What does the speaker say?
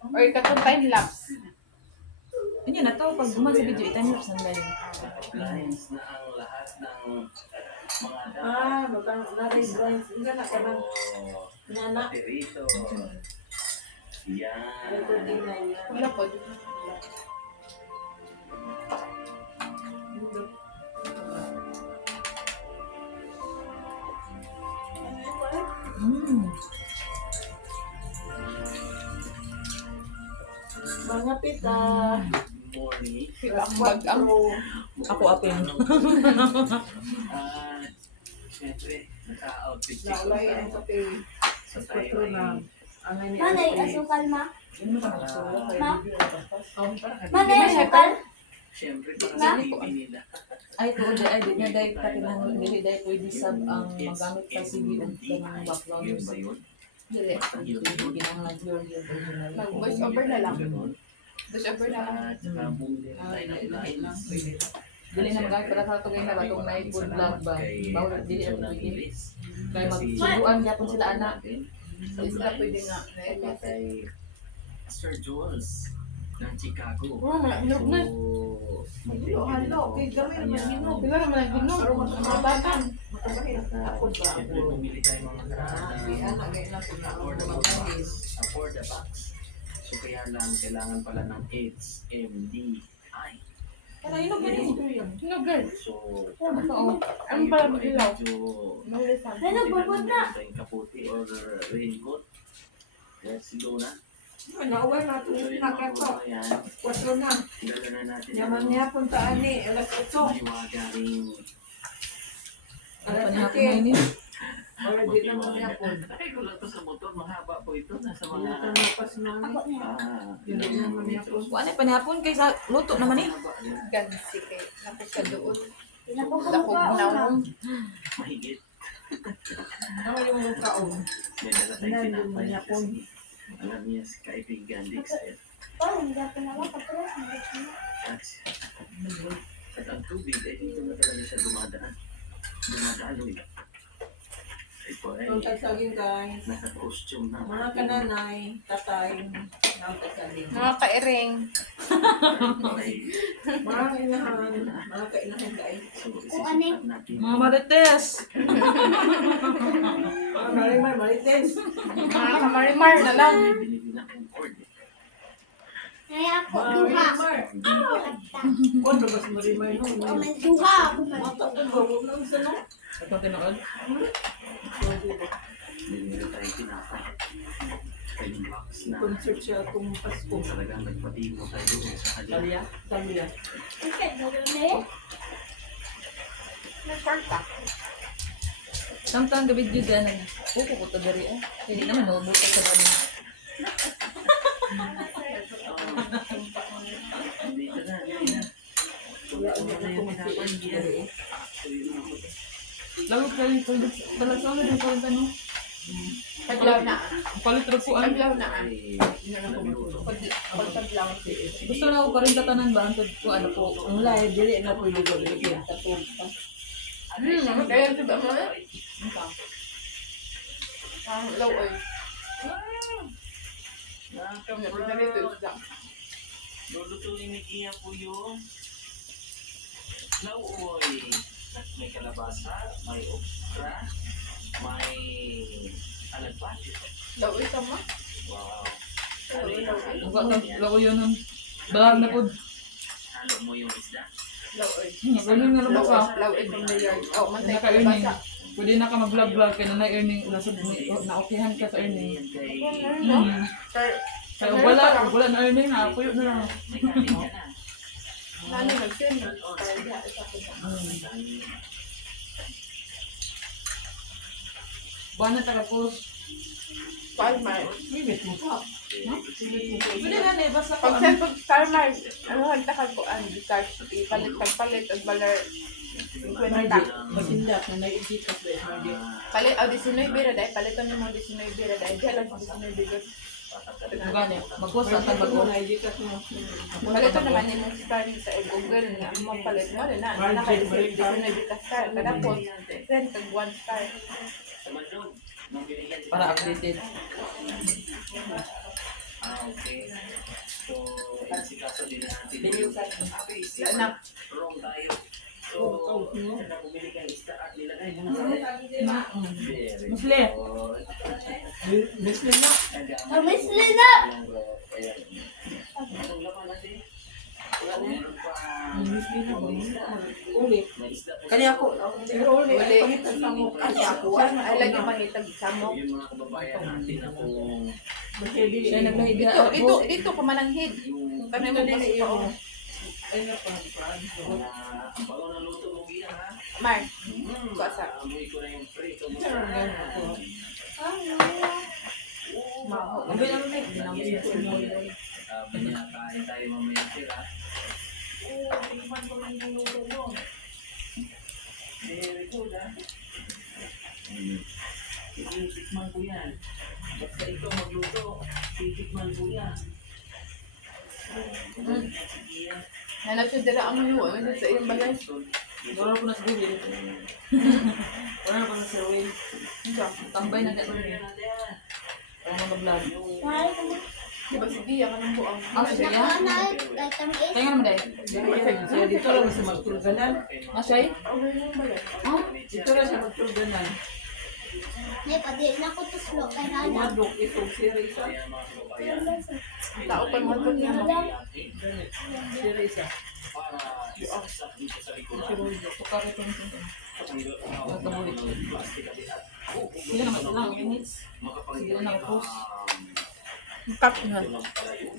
Or katong time lapse. Ano na to, pag gumawa sa video, time-lapse ng galing. Lines na ang lahat ng mga Batang natin blinds. Hindi na ka lang. Nana. Tirito. Yan. Recording na yan. Wala po. Mga pita. Morning. Bag-ang. Ako apin. Siyempre, naka-outfit check Naulay ang kape. sa Patro na. Ang ngayon Manay, asukal ma? Ma? Ma? Manay, asukal? Siyempre, para sa TV nila. Ay, kung di, ay, di niya dahil katinanong, hindi dahil pwede sab ang magamit sa sige ng background Yun ba music. yun? Dili. Hindi ginahangad your original. Mag-voice over na lang. Ganun. Voice over na lang. Tsaka line of lines. Dili na magamit para sa tugay na batong na food vlog ba? Bawal, dili na pwede. Kaya magsubuan niya po sila anak. Sa isla pwede nga. Salamat kay Sir Jules ng Chicago. Oh, malagnog na. Halo, kay kami naman ginog. Pila naman ang ginog. Mga bata. Ako ba? Siyempre, bumili tayo mga Anak, ngayon na po na ako affordable box. Afford the box. So kaya lang, kailangan pala ng HMDI. Para inog na rin. Ginog girl. So, Oo. Ano pala tayo magilaw? medyo Mahulisan. Ano, bubot na? tayong kaputi or raincoat. Kaya si Luna. Nauwi na ito. Nakato. Ayan. 4 na. Dala na natin. Yaman niya puntaan ni. Alas 8. Maliwagaring. Alas Panihapon na 8. yun. Already naman niya po. Ay, ko lang to sa motor. Mahaba po ito. Nasa Wala mga... ka napas na. Ako niya. Yun ang naman niya po. Kuan ay panihapon kay sa luto naman eh. Gansi kay. Napos sa doon. Pinapagod Dakog ka na. una. Mahigit. Ano yung kaon? May dala Ano tayong yung tinapay niya po? kasi alam niya si kaibigan Dexter. Oh, hindi ako naman. Pagkakas, hindi ko na. At ang tubig ay dito na talaga siya dumadaan. Dumadaloy. Ay po ay Kung tagsaging guys. naka-costume na. Mga kananay, tatay, ng tagsaging. Mga kairing. Ay, Mga inahan, mga kainahan guys. so, Kung ano isisipan natin. Mga marites. Mga marimar, marites. Mga kamarimar na lang. Binili na akong cord. Kaya ako, Mga duha. marimar. Kung labas marimar nung. O, may duha ako man. Mga tatagawag ng sanong. Ito tinood. Binili tayo tinapay. Kayong box na Concert siya kung Pasko. talagang nagpatimo tayo doon sa kanya. Kalya. Talia. Okay, gawin na eh. May kwarta. Samtang gabi dyan dyan, nagpupo ko to dari eh. Hindi naman nabubukas sa dami. Dito na, dito na. Kaya ano na yung tinapay niya. Lalo kayo, talag sa ulo din ko rin tanong. Taglaw na. Palit rapuan. Taglaw na. Ay, nagluto. Pagtaglaw. Gusto na ako pa rin tatanan ba? Antod ko ano po. Ang live, dili na pwede gawin. Tapos, Kaya ito ba mo? Ang low oil. Kami na dito isda. Lulutuin ni Gia po yung lauoy. May kalabasa, may okra, may alagbati. Low oil tama? Wow. Lago yun ng balag na po. Halo mo yung isda. Low oil. Galing na naman ka. Low oil from the yard. Oh, matay ka Naka-earning. basa. Pwede na ka mag-vlog-vlog kaya na earning nasod na-okihan ka sa earning. Yan kay... Kaya wala na earning ha. Puyo na lang. May kanin ka na. Nani nag-send. Buwan na taga-post. Farmer. mimit mo pa. Pwede na na basta ko Pag send pag farmer, ano hagtakag ko ang because palit ang balar. Magic. Masindak na nai-edit ka sa magic. Palit, 19 bira dahil palitan mo mga 19 bira dahil diyan lang 19 bira. Gani, mag-post na tayo Pag mag-o. na-edit ka sa Palitan naman yung mga starting sa Google na mapalit mo rin na. Naka-19 ka star. Kada po, send tag 1 star. Para updated. Okay. So, isikaso din natin. Okay, si Anak. wrong tayo. So, saka bumili kang isda at nilagay mo na sa very Musli. good. Muslim na. Ang misli na! Anong laman natin? Wala na yan. Ulit. May isda po. Kani ako. Uli. Kani ako. Ay, lagi mangitag samok. Yung mga kababayan natin na kung Siya naglahi Dito ko mananghid. yung Kami mo pa ang bago na luto mo biya ha. Mar, Basta amoy ko na yung prito mo. maho. Sabi naman may Sabi niya, kain tayo mamaya sila. Very good ha. Titikman ko yan. Basta ikaw magluto, titikman ko yan. Hanap siya dala ang manuwa. Ano sa iyong bagay? wala ko na sa buwi. Wala na pa na sa buwi. Tambay na dito. Ang mga vlog. Mahal ko mo. Di ba si Dia ka ng buang? Ah, siya yan? Nakanay, kahit ang is. Kaya nga naman dahil. Siya dito lang sa magtulganan. Ah, siya? Okay yung bagay. Dito lang sa magtulganan. May padi na ko tuslo kay Nana. Umadok itong si Risa. Kaya mga kababayan, Tao pa mo ito niya. Si Risa. para isaksak dito sa likuran. Sukar ito nito. Pagkamulit ng plastic at ihat. Sige naman lang, minutes. Sige na, Makapangyarihan post. Cut na. tulong pala yun.